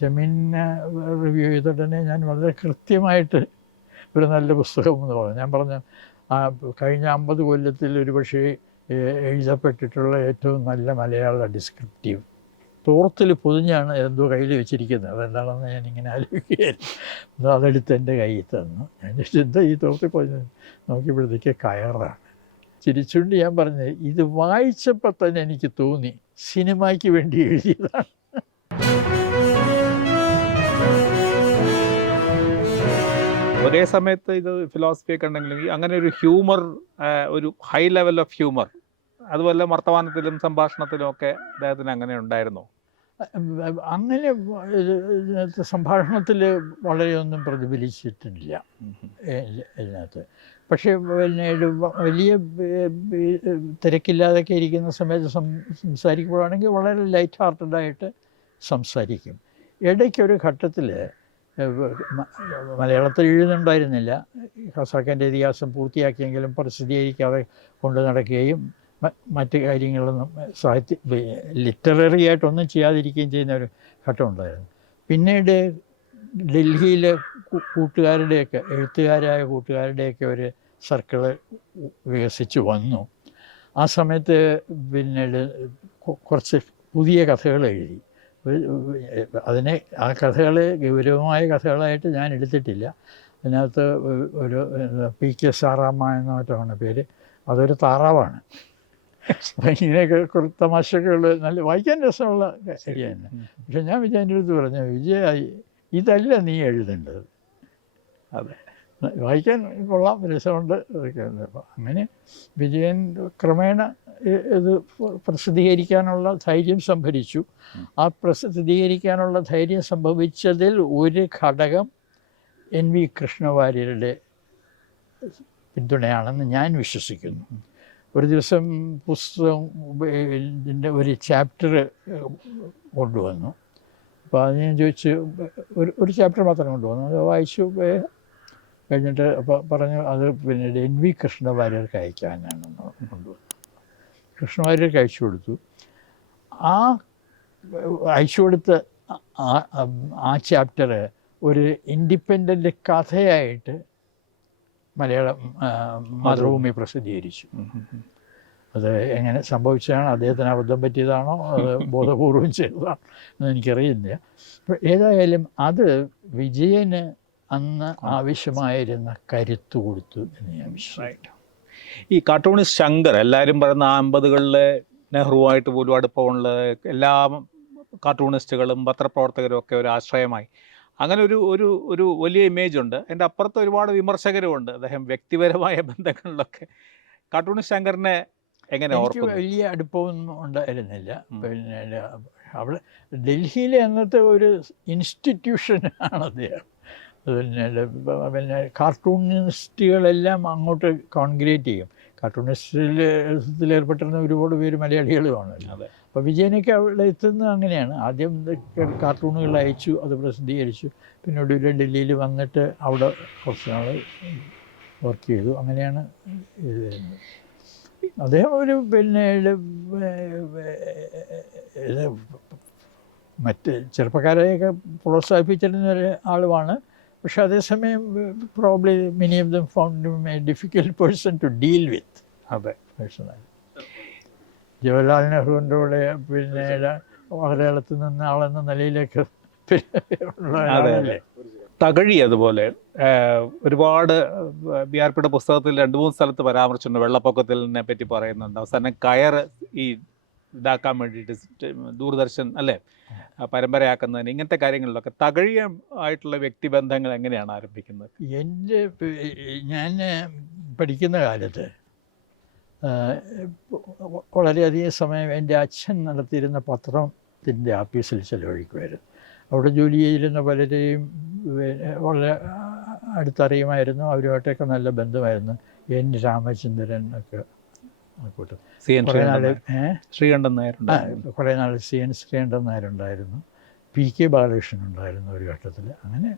ചെമ്മീനെ review ചെയ്ത ഉടനെ ഞാൻ വളരെ കൃത്യമായിട്ട് ഒരു നല്ല പുസ്തകം എന്ന് പറഞ്ഞു. ഞാൻ പറഞ്ഞു കഴിഞ്ഞ 50 കൊല്ലത്തിൽ ഒരുപക്ഷേ എഴുതപ്പെട്ടിട്ടുള്ള ഏറ്റവും നല്ല മലയാള ഡിസ്ക്രിപ്റ്റീവ്. തോർത്തിൽ പൊതിഞ്ഞാണ് എന്തോ കയ്യിൽ വെച്ചിരിക്കുന്നത്. അതെന്താണെന്ന് ഞാനിങ്ങനെ ആലോചിക്കുകയായിരുന്നു. അതെടുത്ത് എൻ്റെ കയ്യിൽ തന്നു. ഞാൻ എന്താ ഈ തോർത്തിൽ പൊതിഞ്ഞത് നോക്കിയപ്പോഴത്തേക്ക് കയറാണ്. ചിരിച്ചുകൊണ്ട് ഞാൻ പറഞ്ഞത്, ഇത് വായിച്ചപ്പോൾ തന്നെ എനിക്ക് തോന്നി സിനിമയ്ക്ക് വേണ്ടി എഴുതിയതാണ്. ഒരേ സമയത്ത് ഇത് ഫിലോസഫിയൊക്കെ ഉണ്ടെങ്കിലും അങ്ങനെ ഒരു ഹ്യൂമർ, ഒരു ഹൈ ലെവൽ ഓഫ് ഹ്യൂമർ അതുപോലെ വർത്തമാനത്തിലും സംഭാഷണത്തിലും ഒക്കെ അദ്ദേഹത്തിന് അങ്ങനെ ഉണ്ടായിരുന്നു. അങ്ങനെ സംഭാഷണത്തിൽ വളരെയൊന്നും പ്രതിഫലിച്ചിട്ടില്ല ഇതിനകത്ത്. പക്ഷേ പിന്നീട് വലിയ തിരക്കില്ലാതൊക്കെ ഇരിക്കുന്ന സമയത്ത് സംസാരിക്കുമ്പോഴാണെങ്കിൽ വളരെ ലൈറ്റ് ഹാർട്ടഡായിട്ട് സംസാരിക്കും. ഇടയ്ക്കൊരു ഘട്ടത്തിൽ മലയാളത്തിൽ എഴുതുന്നുണ്ടായിരുന്നില്ല. ഖസാക്കിൻ്റെ ഇതിഹാസം പൂർത്തിയാക്കിയെങ്കിലും പ്രസിദ്ധീകരിക്കാതെ കൊണ്ടു നടക്കുകയും മറ്റ് കാര്യങ്ങളൊന്നും ലിറ്റററി ആയിട്ടൊന്നും ചെയ്യാതിരിക്കുകയും ചെയ്യുന്ന ഒരു ഘട്ടമുണ്ടായിരുന്നു. പിന്നീട് ഡൽഹിയിലെ കൂട്ടുകാരുടെയൊക്കെ, എഴുത്തുകാരായ കൂട്ടുകാരുടെയൊക്കെ ഒരു സർക്കിള് വികസിച്ച് വന്നു. ആ സമയത്ത് പിന്നീട് കുറച്ച് പുതിയ കഥകൾ എഴുതി. അതിനെ ആ കഥകൾ ഗൗരവമായ കഥകളായിട്ട് ഞാൻ എടുത്തിട്ടില്ല. അതിനകത്ത് ഒരു PK സാറാമ്മ എന്ന മറ്റാണ് പേര്. അതൊരു താറാവാണ്. അപ്പം ഇങ്ങനെയൊക്കെ കുറച്ച് തമാശകൾ നല്ല വായിക്കാൻ രസമുള്ള കാര്യം തന്നെ. പക്ഷെ ഞാൻ വിജയൻ്റെ അടുത്ത് പറഞ്ഞു, വിജയ ഇതല്ല നീ എഴുതേണ്ടത്. അതെ, വായിക്കാൻ കൊള്ളാം, രസമുണ്ട്, അതൊക്കെ. അപ്പം അങ്ങനെ വിജയൻ ക്രമേണ ഇത് പ്രസിദ്ധീകരിക്കാനുള്ള ധൈര്യം സംഭരിച്ചു. ആ പ്രസിദ്ധീകരിക്കാനുള്ള ധൈര്യം സംഭവിച്ചതിൽ ഒരു ഘടകം NV കൃഷ്ണവാര്യരുടെ പിന്തുണയാണെന്ന് ഞാൻ വിശ്വസിക്കുന്നു. ഒരു ദിവസം പുസ്തകത്തിൻ്റെ ഒരു ചാപ്റ്റർ കൊണ്ടുവന്നു. അപ്പോൾ അത് ഞാൻ ചോദിച്ചു, ഒരു ചാപ്റ്റർ മാത്രം കൊണ്ടുവന്നു. അത് വായിച്ചു കഴിഞ്ഞിട്ട് അപ്പോൾ പറഞ്ഞു, അത് പിന്നീട് NV കൃഷ്ണവാര്യർക്ക് അയക്കാനാണെന്ന് കൊണ്ടുവന്നു. കൃഷ്ണവാര്യർക്ക് അയച്ചു കൊടുത്തു. ആ അയച്ചു കൊടുത്ത ആ ചാപ്റ്റർ ഒരു ഇൻഡിപെൻഡൻ്റ് കഥയായിട്ട് മലയാളം മാതൃഭൂമി പ്രസിദ്ധീകരിച്ചു. അത് എങ്ങനെ സംഭവിച്ചതാണോ, അദ്ദേഹത്തിന് അബദ്ധം പറ്റിയതാണോ, അത് ബോധപൂർവം ചെയ്തതാണോ എന്ന് എനിക്കറിയില്ല. ഏതായാലും അത് വിജയന് അന്ന് ആവശ്യമായിരുന്ന കരുത്ത് കൊടുത്തു എന്ന് ഞാൻ വിശ്വസിക്കുന്നു. ഈ കാർട്ടൂണിസ്റ്റ് ശങ്കർ, എല്ലാവരും പറയുന്ന 50കളിലെ നെഹ്റുവായിട്ട് പോലും അടുപ്പമുള്ള എല്ലാ കാർട്ടൂണിസ്റ്റുകളും പത്രപ്രവർത്തകരും ഒക്കെ ഒരു ആശ്രയമായി. അങ്ങനെ ഒരു വലിയ ഇമേജ് ഉണ്ട്. എൻ്റെ അപ്പുറത്ത് ഒരുപാട് വിമർശകരുമുണ്ട്. അദ്ദേഹം വ്യക്തിപരമായ ബന്ധങ്ങളിലൊക്കെ. കാർട്ടൂണിസ്റ്റ് ശങ്കറിനെ എങ്ങനെ ഓർക്കുന്നു? വലിയ അടുപ്പമൊന്നും ഉണ്ടായിരുന്നില്ല. പിന്നെ അവിടെ ഡൽഹിയിലെ അന്നത്തെ ഒരു ഇൻസ്റ്റിറ്റ്യൂഷനാണ് അദ്ദേഹം. പിന്നെ കാർട്ടൂണിസ്റ്റുകളെല്ലാം അങ്ങോട്ട് കോൺഗ്രേറ്റ് ചെയ്യും. കാർട്ടൂണിസ്റ്റിൽ ഏർപ്പെട്ടിരുന്ന ഒരുപാട് പേര് മലയാളികളുമാണ്. അതെ. അപ്പോൾ വിജയനൊക്കെ അവിടെ എത്തുന്നത് അങ്ങനെയാണ്. ആദ്യം കാർട്ടൂണുകൾ അയച്ചു, അത് പ്രസിദ്ധീകരിച്ചു. പിന്നെ ഒടുവിൽ ഡൽഹിയിൽ വന്നിട്ട് അവിടെ കുറച്ച് നാൾ വർക്ക് ചെയ്തു. അങ്ങനെയാണ് ഇത് വരുന്നത്. അദ്ദേഹം ഒരു പിന്നെ മറ്റ് ചെറുപ്പക്കാരെയൊക്കെ പ്രോത്സാഹിപ്പിച്ചിരുന്ന ഒരു ആളുമാണ്. പക്ഷെ അതേസമയം probably many of them found him a difficult person to deal with. അതെ, പേഴ്സണായി ജവഹർലാൽ നെഹ്റുവിൻ്റെ കൂടെ പിന്നെ വളരെ അടുത്ത് നിന്ന ആളെന്ന നിലയിലേക്ക് തകഴി അതുപോലെ ഒരുപാട് BRPയുടെ പുസ്തകത്തിൽ 2-3 സ്ഥലത്ത് പരാമർശിച്ചിട്ടുണ്ട്. വെള്ളപ്പൊക്കത്തിനെ പറ്റി പറയുന്നുണ്ട്. അവസാനം കയർ ഈ ഇതാക്കാൻ വേണ്ടിയിട്ട് ദൂരദർശൻ അല്ലേ പരമ്പരയാക്കുന്നതിന്, ഇങ്ങനത്തെ കാര്യങ്ങളിലൊക്കെ തകഴിയായിട്ടുള്ള വ്യക്തിബന്ധങ്ങൾ എങ്ങനെയാണ് ആരംഭിക്കുന്നത്? ഞാൻ പഠിക്കുന്ന കാലത്ത് വളരെയധികം സമയം എൻ്റെ അച്ഛൻ നടത്തിയിരുന്ന പത്രത്തിൻ്റെ ആഫീസിൽ ചെലവഴിക്കുമായിരുന്നു. അവിടെ ജോലി ചെയ്തിരുന്ന പലരെയും വളരെ അടുത്തറിയുമായിരുന്നു. അവരുമായിട്ടൊക്കെ നല്ല ബന്ധമായിരുന്നു. N രാമചന്ദ്രൻ ഒക്കെ കൂട്ടം. ശ്രീകണ്ഠൻ നായർ, കുറേ നാൾ CN ശ്രീകണ്ഠൻ നായരുണ്ടായിരുന്നു. PK ബാലകൃഷ്ണൻ ഉണ്ടായിരുന്നു ഒരു ഘട്ടത്തിൽ. അങ്ങനെ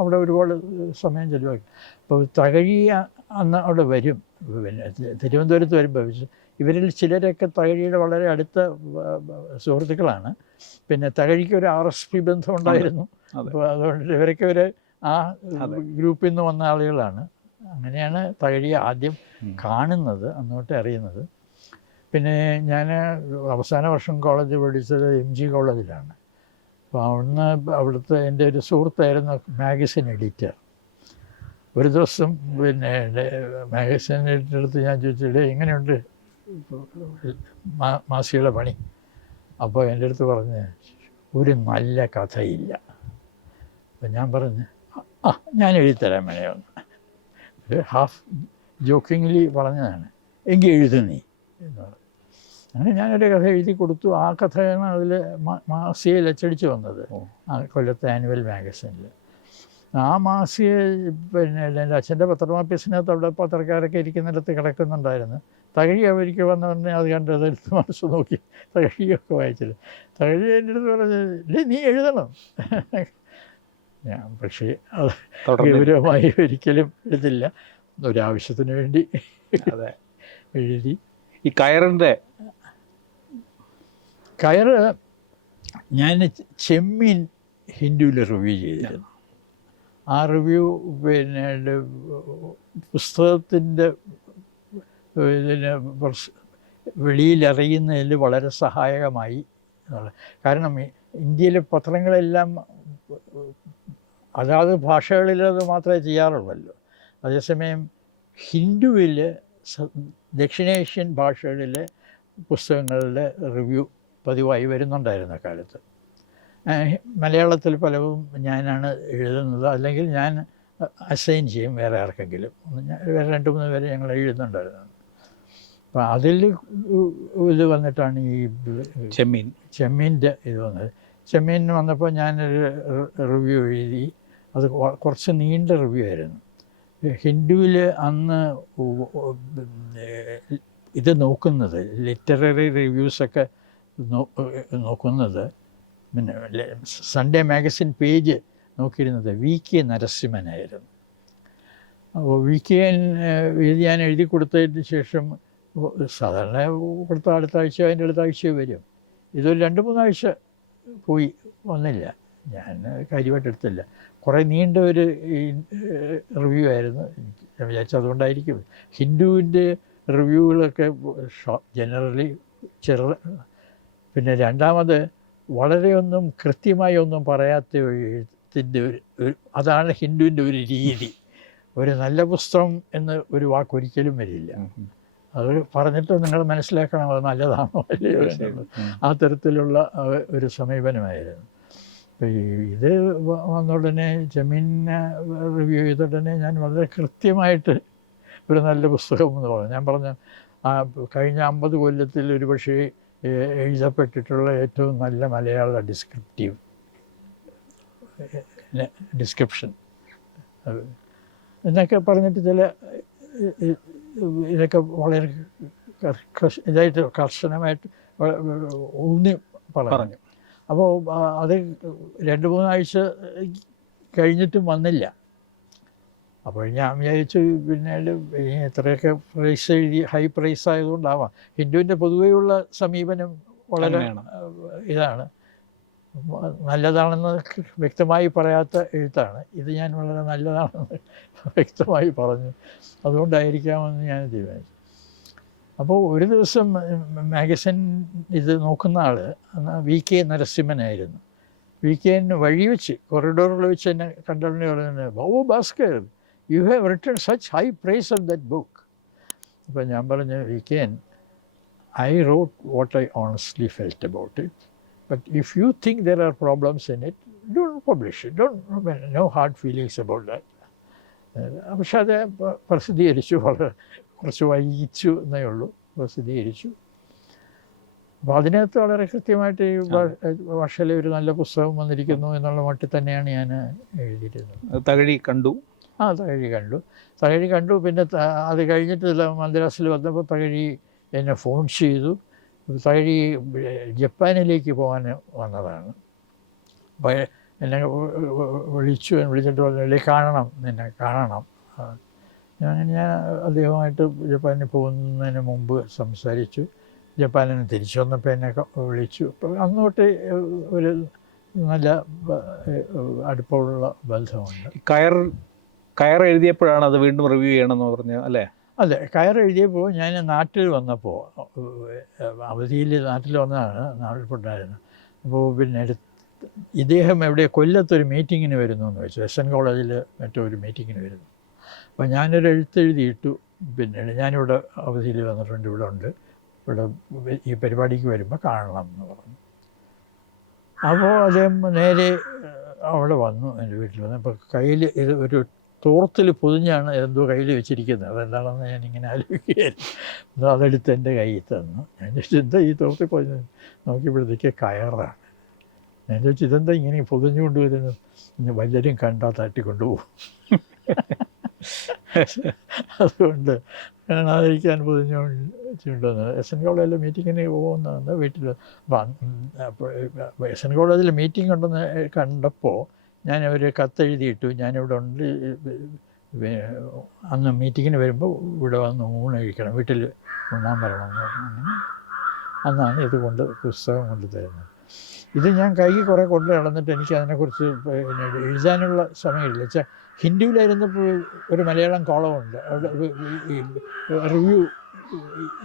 അവിടെ ഒരുപാട് സമയം ചെലവാക്കി. അപ്പോൾ തകഴി അന്ന് അവിടെ വരും. പിന്നെ തിരുവനന്തപുരത്ത് വരുമ്പോൾ ഇവരിൽ ചിലരൊക്കെ തകഴിയുടെ വളരെ അടുത്ത സുഹൃത്തുക്കളാണ്. പിന്നെ തകഴിക്ക് ഒരു RSP ബന്ധം ഉണ്ടായിരുന്നു. അതെ. അപ്പോൾ അതുകൊണ്ട് ഇവരൊക്കെ ഒരു ആ അതെ. ഗ്രൂപ്പിൽ നിന്ന് വന്ന ആളുകളാണ്. അങ്ങനെയാണ് തകഴിയെ ആദ്യം കാണുന്നത്, അങ്ങോട്ട് അറിയുന്നത്. പിന്നെ ഞാൻ അവസാന വർഷം കോളേജ് പഠിച്ചത് MG കോളേജിലാണ്. അപ്പോൾ അവിടുന്ന് അവിടുത്തെ എൻ്റെ ഒരു സുഹൃത്തായിരുന്നു മാഗസിൻ എഡിറ്റർ. ഒരു ദിവസം പിന്നെ മാഗസിൻ എഡിറ്റർ അടുത്ത് ഞാൻ ചോദിച്ചിട്ട് എങ്ങനെയുണ്ട് മാസികയുടെ പണി? അപ്പോൾ എൻ്റെ അടുത്ത് പറഞ്ഞ് ഒരു നല്ല കഥയില്ല. അപ്പം ഞാൻ പറഞ്ഞു ഞാൻ എഴുതിത്തരാൻ വേണമൊന്ന്. ഒരു ഹാഫ് ജോക്കിങ്ലി പറഞ്ഞതാണ്. എങ്കിൽ എഴുതു നീ എന്ന് പറഞ്ഞു. അങ്ങനെ ഞാനൊരു കഥ എഴുതി കൊടുത്തു. ആ കഥയാണ് അതിൽ മാസികയിൽ അച്ചടിച്ച് വന്നത്, ആ കൊല്ലത്തെ ആനുവൽ മാഗസിനിൽ. ആ മാസിക പിന്നെ എൻ്റെ അച്ഛൻ്റെ പത്രമാപ്പീസിനകത്ത് അവിടെ പത്രക്കാരൊക്കെ ഇരിക്കുന്നിടത്ത് കിടക്കുന്നുണ്ടായിരുന്നു. തകഴി അവർക്ക് വന്നവരെ അത് കണ്ട് അതെടുത്ത് മനസ്സ് നോക്കി തകഴിയൊക്കെ വായിച്ചത്. തകഴി എൻ്റെ അടുത്ത് പറഞ്ഞത് നീ എഴുതണം. ഞാൻ പക്ഷേ അത് ഗൗരവമായി ഒരിക്കലും എഴുതില്ല. ഒരാവശ്യത്തിന് വേണ്ടി അതെ എഴുതി. ഈ കയറിൻ്റെ കയറ് ഞാൻ ചെമ്മീൻ ഹിന്ദുവിൽ റിവ്യൂ ചെയ്തിരുന്നു. ആ റിവ്യൂ പിന്നെ പുസ്തകത്തിൻ്റെ ഇതിന് വെളിയിലറിയുന്നതിൽ വളരെ സഹായകമായി എന്നുള്ളത്. കാരണം ഇന്ത്യയിലെ പത്രങ്ങളെല്ലാം അതാത് ഭാഷകളിലത് മാത്രമേ ചെയ്യാറുള്ളല്ലോ. അതേസമയം ഹിന്ദുവിൽ ദക്ഷിണേഷ്യൻ ഭാഷകളിലെ പുസ്തകങ്ങളുടെ റിവ്യൂ പതിവായി വരുന്നുണ്ടായിരുന്ന കാലത്ത്. മലയാളത്തിൽ പലവും ഞാനാണ് എഴുതുന്നത്, അല്ലെങ്കിൽ ഞാൻ അസൈൻ ചെയ്യും വേറെ ആർക്കെങ്കിലും. വേറെ 2-3 പേര് ഞങ്ങൾ എഴുതുന്നുണ്ടായിരുന്നു. അപ്പോൾ അതിൽ ഇത് വന്നിട്ടാണ് ഈ ചെമ്മീൻ്റെ ഇത് വന്നത്. ചെമ്മീൻ വന്നപ്പോൾ ഞാനൊരു റിവ്യൂ എഴുതി. അത് കുറച്ച് നീണ്ട റിവ്യൂ ആയിരുന്നു. ഹിന്ദുവിൽ അന്ന് ഇത് നോക്കുന്നത്, ലിറ്റററി റിവ്യൂസൊക്കെ നോക്കുന്നത്, പിന്നെ സൺഡേ മാഗസിൻ പേജ് നോക്കിയിരുന്നത് VK നരസിംഹനായിരുന്നു. അപ്പോൾ VK ഞാൻ എഴുതി കൊടുത്തതിന് ശേഷം സാധാരണ കൊടുത്ത അടുത്ത ആഴ്ച അതിൻ്റെ അടുത്ത ആഴ്ച വരും. ഇതൊരു 2-3 ആഴ്ച പോയി വന്നില്ല. ഞാൻ കാര്യമായിട്ട് എടുത്തില്ല. കുറേ നീണ്ട ഒരു റിവ്യൂ ആയിരുന്നു. ഞാൻ വിചാരിച്ചു അതുകൊണ്ടായിരിക്കും. ഹിന്ദുവിൻ്റെ റിവ്യൂകളൊക്കെ ജനറലി പിന്നെ രണ്ടാമത് വളരെയൊന്നും കൃത്യമായി ഒന്നും പറയാത്ത എഴുത്തിൻ്റെ അതാണ് ഹിന്ദുവിൻ്റെ ഒരു രീതി. ഒരു നല്ല പുസ്തകം എന്ന് ഒരു വാക്കൊരിക്കലും വരില്ല. അത് പറഞ്ഞിട്ട് നിങ്ങൾ മനസ്സിലാക്കണം അത് നല്ലതാണോ അല്ലയോ എന്നുള്ളത്. ആ തരത്തിലുള്ള ഒരു സമീപനമായിരുന്നു. ഇത് വന്ന ഉടനെ ചെമ്മീനെ റിവ്യൂ ചെയ്ത ഉടനെ ഞാൻ വളരെ കൃത്യമായിട്ട് ഒരു നല്ല പുസ്തകം എന്ന് പറഞ്ഞു. ഞാൻ പറഞ്ഞ കഴിഞ്ഞ 50 കൊല്ലത്തിൽ ഒരുപക്ഷേ എഴുതപ്പെട്ടിട്ടുള്ള ഏറ്റവും നല്ല മലയാള ഡിസ്ക്രിപ്ഷൻ എന്നൊക്കെ പറഞ്ഞിട്ട് ചില ഇതൊക്കെ വളരെ ഇതായിട്ട് കർശനമായിട്ട് ഊന്നി പറഞ്ഞു. അപ്പോൾ അത് 2-3 ആഴ്ച കഴിഞ്ഞിട്ടും വന്നില്ല. അപ്പോൾ ഞാൻ വിചാരിച്ചു പിന്നീട് എത്രയൊക്കെ പ്രൈസ് എഴുതി ഹൈ പ്രൈസ് ആയതുകൊണ്ടാവാം. ഹിന്ദുവിൻ്റെ പൊതുവെയുള്ള സമീപനം വളരെ ഇതാണ്, നല്ലതാണെന്ന് വ്യക്തമായി പറയാത്ത എഴുത്താണ്. ഇത് ഞാൻ വളരെ നല്ലതാണെന്ന് വ്യക്തമായി പറഞ്ഞു. അതുകൊണ്ടായിരിക്കാമെന്ന് ഞാൻ തീരുമാനിച്ചു. അപ്പോൾ ഒരു ദിവസം മാഗസിൻ ഇത് നോക്കുന്ന ആൾ VK നരസിംഹനായിരുന്നു. VK വഴി വെച്ച് കൊറിഡോറിൽ വെച്ച് എന്നെ കണ്ടോടനെ പറയുന്നത്, Babu Bhaskar, you have written such high praise of that book. അപ്പോൾ ഞാൻ പറഞ്ഞു, VK, I wrote what I honestly felt about it. But if you think there are problems in it, don't publish it. No hard feelings about that. പക്ഷെ അത് പ്രസിദ്ധീകരിച്ചു. വളരെ കുറച്ച് വൈകിച്ചു എന്നേ ഉള്ളൂ, പ്രസിദ്ധീകരിച്ചു. അപ്പോൾ അതിനകത്ത് വളരെ കൃത്യമായിട്ട് ഈ ഭാഷയിലെ ഒരു നല്ല പുസ്തകം വന്നിരിക്കുന്നു എന്നുള്ള മട്ടിൽ തന്നെയാണ് ഞാൻ എഴുതിയിരുന്നത്. തകഴി കണ്ടു. തകഴി കണ്ടു. പിന്നെ അത് കഴിഞ്ഞിട്ട് മദ്രാസിൽ വന്നപ്പോൾ തകഴി എന്നെ ഫോൺ ചെയ്തു. തകഴി ജപ്പാനിലേക്ക് പോകാൻ വന്നതാണ്. അപ്പോൾ എന്നെ വിളിച്ചിട്ട് പറഞ്ഞു, നിന്നെ കാണണം. ഞാൻ അദ്ദേഹമായിട്ട് ജപ്പാനിൽ പോകുന്നതിന് മുമ്പ് സംസാരിച്ചു. ജപ്പാനിൽ നിന്ന് തിരിച്ചു വന്നപ്പോൾ എന്നെ വിളിച്ചു. അപ്പോൾ അന്ന് തൊട്ട് ഒരു നല്ല അടുപ്പമുള്ള ബന്ധമുണ്ട്. കയർ എഴുതിയപ്പോഴാണ് അത് വീണ്ടും റിവ്യൂ ചെയ്യണമെന്ന് പറഞ്ഞു അല്ലേ? അതെ, കയർ എഴുതിയപ്പോൾ ഞാൻ നാട്ടിൽ വന്നപ്പോൾ, അവധിയിൽ നാട്ടിൽ വന്നതാണ്, നാട്ടിൽപ്പെട്ടായിരുന്നു. അപ്പോൾ പിന്നെ ഇദ്ദേഹം എവിടെ കൊല്ലത്തൊരു മീറ്റിങ്ങിന് വരുന്നു എന്ന് വെച്ചു, SN കോളേജിൽ മറ്റൊരു മീറ്റിങ്ങിന് വരുന്നു. അപ്പോൾ ഞാനൊരു എഴുത്തെഴുതിയിട്ടു. പിന്നീട് ഞാനിവിടെ അവധിയിൽ വന്നിട്ടുണ്ട്, ഇവിടെ ഉണ്ട്, ഇവിടെ ഈ പരിപാടിക്ക് വരുമ്പോൾ കാണണം എന്ന് പറഞ്ഞു. അപ്പോൾ അദ്ദേഹം നേരെ അവിടെ വന്നു, എൻ്റെ വീട്ടിൽ വന്നു. അപ്പോൾ കയ്യിൽ ഇത് ഒരു തോർത്തിൽ പൊതിഞ്ഞാണ് എന്തോ കയ്യിൽ വെച്ചിരിക്കുന്നത്. അതെന്താണെന്ന് ഞാനിങ്ങനെ ആലോചിക്കുകയായിരുന്നു. അതെടുത്ത് എൻ്റെ കയ്യിൽ തന്നു. ഞാൻ ചോദിച്ചു, എന്താ ഈ തോർത്തിൽ പൊതിഞ്ഞത്? നോക്കിയപ്പോഴത്തേക്ക് കയറാണ്. ഞാൻ ചോദിച്ചു, ഇതെന്താ ഇങ്ങനെ പൊതിഞ്ഞു കൊണ്ടുവരുന്നത്? വല്ലരും കണ്ടാൽ തട്ടിക്കൊണ്ടുപോകും, അതുകൊണ്ട് കാണാതിരിക്കാൻ പൊതിഞ്ഞുകൊണ്ടുവന്നത്. SN കോളേജിലെ മീറ്റിങ്ങിന് പോകുന്നതെന്ന് വീട്ടിൽ. അപ്പോൾ SN കോളേജിൽ മീറ്റിംഗ് ഉണ്ടെന്ന് കണ്ടപ്പോൾ ഞാൻ ഒരു കത്തെഴുതിയിട്ടു, ഞാനിവിടെ ഉണ്ട്, അന്ന് മീറ്റിങ്ങിന് വരുമ്പോൾ ഇവിടെ വന്ന് ഊണ് കഴിക്കണം, വീട്ടിൽ ഉണ്ണാൻ വരണമെന്ന് പറഞ്ഞു. അങ്ങനെ അന്നാണ് ഇതുകൊണ്ട് പുസ്തകം കൊണ്ട് തരുന്നത്. ഇത് ഞാൻ കൈക്ക് കുറേ കൊണ്ട് നടന്നിട്ട് എനിക്ക് അതിനെക്കുറിച്ച് പിന്നെ എഴുതാനുള്ള സമയമില്ല. വെച്ചാൽ ഹിന്ദുവിലായിരുന്നപ്പോൾ ഒരു മലയാളം കോളമുണ്ട്, അവിടെ റിവ്യൂ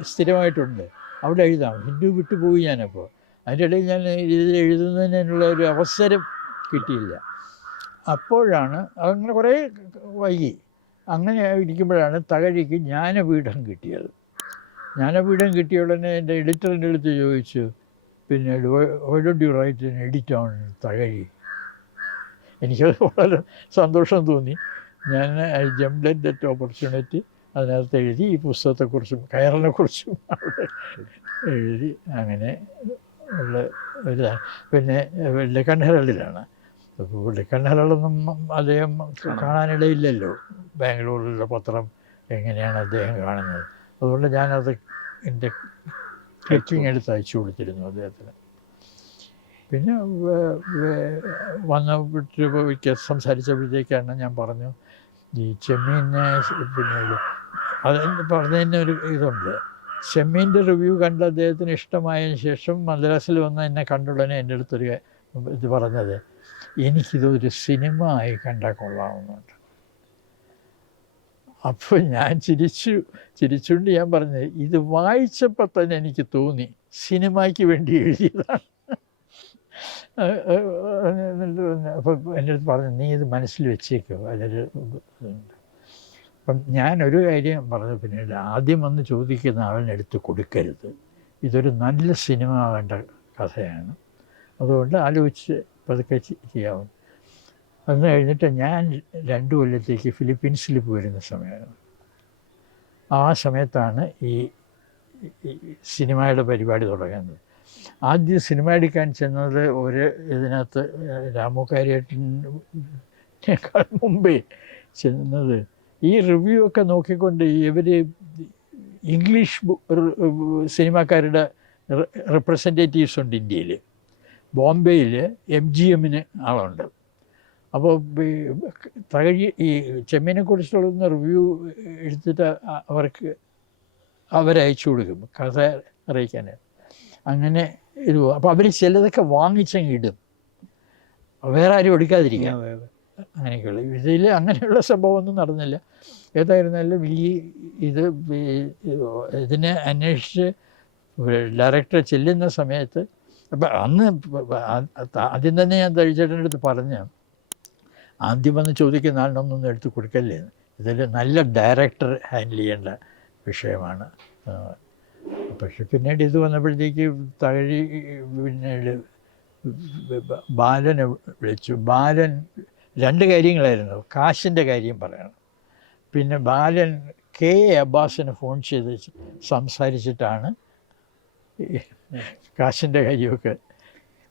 സ്ഥിരമായിട്ടുണ്ട്, അവിടെ എഴുതാം. ഹിന്ദു വിട്ടുപോയി ഞാനപ്പോൾ. അതിൻ്റെ ഇടയിൽ ഞാൻ ഇതിൽ എഴുതുന്നതിനുള്ള ഒരു അവസരം കിട്ടിയില്ല. അപ്പോഴാണ് അങ്ങനെ കുറേ വൈകി. അങ്ങനെ ഇരിക്കുമ്പോഴാണ് തകഴിക്ക് ജ്ഞാനപീഠം കിട്ടിയത്. ജ്ഞാനപീഠം കിട്ടിയ ഉടനെ എൻ്റെ എഡിറ്ററിൻ്റെ അടുത്ത് ചോദിച്ചു, പിന്നെ why don't you write an edit on Thakazhi? എനിക്കത് വളരെ സന്തോഷം തോന്നി. ഞാൻ I jumped at that opportunity. അതിനകത്ത് എഴുതി, ഈ പുസ്തകത്തെക്കുറിച്ചും കയറിനെക്കുറിച്ചും അവിടെ എഴുതി. അങ്ങനെ ഉള്ള ഒരു പിന്നെ ഡെക്കൻ ഹെറാൾഡിലാണ്. അപ്പോൾ ഡെക്കൻ ഹെറാൾഡൊന്നും അദ്ദേഹം കാണാനിടയില്ലല്ലോ, ബാംഗ്ലൂരിലുള്ള പത്രം എങ്ങനെയാണ് അദ്ദേഹം കാണുന്നത്. അതുകൊണ്ട് ഞാനത് എൻ്റെ സ്കെച്ചിങ് എടുത്ത് അയച്ചു കൊടുത്തിരുന്നു അദ്ദേഹത്തിന്. പിന്നെ വന്നിട്ട് സംസാരിച്ചപ്പോഴത്തേക്കാണ് ഞാൻ പറഞ്ഞു, ഈ ചെമ്മീനെ പിന്നീട് അത് പറഞ്ഞതിന് ഒരു ഇതുണ്ട്. ചെമ്മീൻ്റെ റിവ്യൂ കണ്ട് അദ്ദേഹത്തിന് ഇഷ്ടമായതിന് ശേഷം മദ്രാസിൽ വന്ന് എന്നെ കണ്ടുടനെ എൻ്റെ അടുത്തൊരു ഇത് പറഞ്ഞത്, എനിക്കിതൊരു സിനിമ ആയി കണ്ടാൽ കൊള്ളാമെന്നുണ്ട്. അപ്പോൾ ഞാൻ ചിരിച്ചുകൊണ്ട് ഞാൻ പറഞ്ഞത്, ഇത് വായിച്ചപ്പോൾ തന്നെ എനിക്ക് തോന്നി സിനിമയ്ക്ക് വേണ്ടി എഴുതിയതാണ്. അപ്പോൾ എൻ്റെ അടുത്ത് പറഞ്ഞു, നീ ഇത് മനസ്സിൽ വെച്ചേക്കോ, അതൊരു ഇതുണ്ട്. അപ്പം ഞാനൊരു കാര്യം പറഞ്ഞു, പിന്നീട് ആദ്യം വന്ന് ചോദിക്കുന്ന ആളിനെടുത്ത് കൊടുക്കരുത്, ഇതൊരു നല്ല സിനിമ ആവേണ്ട കഥയാണ്, അതുകൊണ്ട് ആലോചിച്ച് പതുക്കെ ചെയ്യാവും. അന്ന് കഴിഞ്ഞിട്ട് ഞാൻ 2 കൊല്ലത്തേക്ക് ഫിലിപ്പീൻസിൽ പോയിരുന്ന സമയമാണ്. ആ സമയത്താണ് ഈ സിനിമയുടെ പരിപാടി തുടങ്ങുന്നത്. ആദ്യം സിനിമ എടുക്കാൻ ചെന്നത് ഒരു ഇതിനകത്ത് രാമു കാര്യേട്ടനേക്കാൾ മുമ്പേ ചെന്നത് ഈ റിവ്യൂ ഒക്കെ നോക്കിക്കൊണ്ട് ഇവർ ഇംഗ്ലീഷ് സിനിമാക്കാരുടെ റെപ്രസെൻറ്റേറ്റീവ്സ് ഉണ്ട് ഇന്ത്യയിൽ. ബോംബെയിൽ MGM ആളുണ്ട്. അപ്പോൾ തകഴി ഈ ചെമ്മീനെക്കുറിച്ചുള്ള റിവ്യൂ എടുത്തിട്ട് അവരയച്ചു കൊടുക്കും കഥ അറിയിക്കാൻ. അങ്ങനെ ഇത് അപ്പോൾ അവർ ചിലതൊക്കെ വാങ്ങിച്ചങ്ങിടും, വേറെ ആരും എടുക്കാതിരിക്കാം. അങ്ങനെയൊക്കെയുള്ള ഇതിൽ അങ്ങനെയുള്ള സംഭവമൊന്നും നടന്നില്ല. ഏതായിരുന്നാലും ഇതിനെ അന്വേഷിച്ച് ഡയറക്ടർ ചെല്ലുന്ന സമയത്ത്, അപ്പം അന്ന് ആദ്യം തന്നെ ഞാൻ തഴിച്ചേട്ടൻ്റെ അടുത്ത് പറഞ്ഞ, ആദ്യം വന്ന് ചോദിക്കുന്ന ആളിനൊന്നും എടുത്ത് കൊടുക്കല്ലേ, ഇതിൽ നല്ല ഡയറക്ടർ ഹാൻഡിൽ ചെയ്യേണ്ട വിഷയമാണ്. പക്ഷെ പിന്നീട് ഇത് വന്നപ്പോഴത്തേക്ക് തകഴി പിന്നീട് ബാലനെ വിളിച്ചു. ബാലൻ 2 കാര്യങ്ങളായിരുന്നു. കാശിൻ്റെ കാര്യം പറയണം, പിന്നെ ബാലൻ K. അബ്ബാസിന് ഫോൺ ചെയ്ത് സംസാരിച്ചിട്ടാണ് കാശിൻ്റെ കാര്യമൊക്കെ.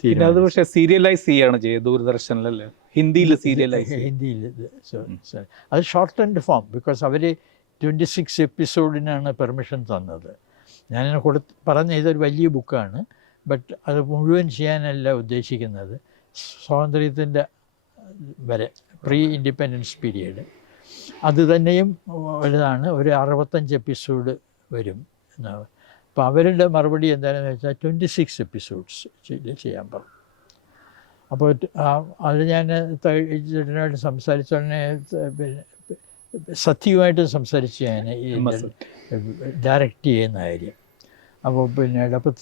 പിന്നെ അത് പക്ഷേ സീരിയലൈസ് ചെയ്യാണ് ചെയ്തത് ദൂരദർശനിലല്ലേ, ഹിന്ദിയിൽ സീരിയലൈസ്. ഹിന്ദിയിൽ അത് ഷോർട്ട് ആൻഡ് ഫോം, ബിക്കോസ് അവർ 26 എപ്പിസോഡിനാണ് പെർമിഷൻ തന്നത്. ഞാനിനെ പറഞ്ഞ ഇതൊരു വലിയ ബുക്കാണ്, ബട്ട് അത് മുഴുവൻ ചെയ്യാനല്ല ഉദ്ദേശിക്കുന്നത്. സ്വാതന്ത്ര്യത്തിൻ്റെ വരെ പ്രീ ഇൻഡിപെൻഡൻസ് പീരീഡ് അത് തന്നെയും വലുതാണ്. ഒരു 65 എപ്പിസോഡ് വരും. അപ്പോൾ അപ്പോൾ അവരുടെ മറുപടി എന്താണെന്ന് വെച്ചാൽ 26 എപ്പിസോഡ്സ് ചെയ്യാൻ പറഞ്ഞു. അപ്പോൾ അത് ഞാൻ ചേട്ടനുമായിട്ട് സംസാരിച്ച ഉടനെ പിന്നെ സത്യമായിട്ട് സംസാരിച്ച് ഞാൻ ഈ ഡയറക്റ്റ് ചെയ്യുന്ന കാര്യം. അപ്പോൾ പിന്നീട് അപ്പോൾ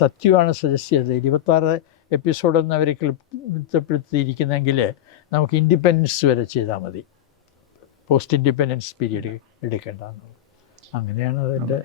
സത്യമാണ് സജസ്റ്റ് ചെയ്തത് 26 എപ്പിസോഡൊന്നും അവർ ക്ലിപ്തപ്പെടുത്തിയിരിക്കുന്നെങ്കിൽ നമുക്ക് ഇൻഡിപെൻഡൻസ് വരെ ചെയ്താൽ മതി, പോസ്റ്റ് ഇൻഡിപെൻഡൻസ് പീരീഡ് എടുക്കേണ്ടതെന്നുള്ളത്. അങ്ങനെയാണ് അതിൻ്റെ